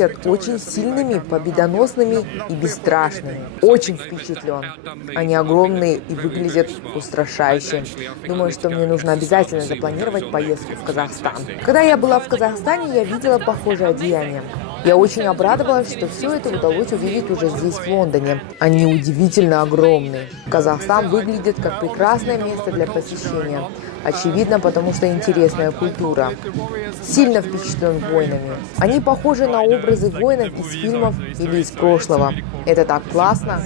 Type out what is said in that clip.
выглядят очень сильными, победоносными и бесстрашными. Очень впечатлен. Они огромные и выглядят устрашающе. Думаю, что мне нужно обязательно запланировать поездку в Казахстан. Когда я была в Казахстане, я видела похожие одеяния. Я очень обрадовалась, что все это удалось увидеть уже здесь, в Лондоне. Они удивительно огромные. Казахстан выглядит как прекрасное место для посещения. Очевидно, потому что интересная культура. Сильно впечатлен воинами. Они похожи на образы воинов из фильмов или из прошлого. Это так классно.